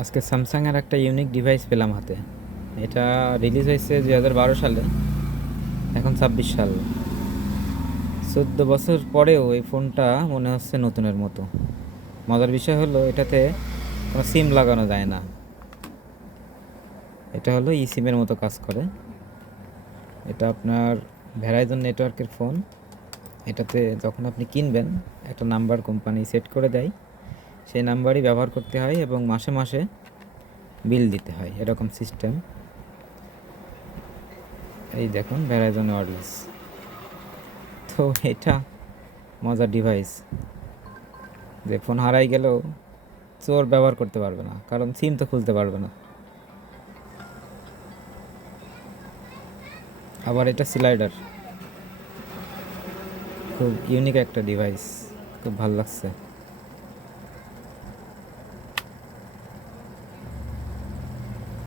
আজকে স্যামসাংয়ের একটা ইউনিক ডিভাইস পেলাম হাতে। এটা রিলিজ হয়েছে 2012 সালে, এখন 26 সাল। 14 বছর পরেও এই ফোনটা মনে হচ্ছে নতুনের মতো। মজার বিষয় হলো এটাতে কোনো সিম লাগানো যায় না। এটা হলো ই সিমের মতো কাজ করে। এটা আপনার ভেরাইজন নেটওয়ার্কের ফোন। এটাতে যখন আপনি কিনবেন, একটা নাম্বার কোম্পানি সেট করে দেয়, সেই নাম্বারই ব্যবহার করতে হয় এবং মাসে মাসে বিল দিতে হয়, এরকম সিস্টেম। এই দেখুন ভেরাইজন ওয়্যারলেস। তো এটা মজার ডিভাইস, যে ফোন হারাই গেলেও চোর ব্যবহার করতে পারবে না, কারণ সিম তো খুলতে পারবে না। আবার এটা স্লাইডার, খুব ইউনিক একটা ডিভাইস, খুব ভালো লাগছে।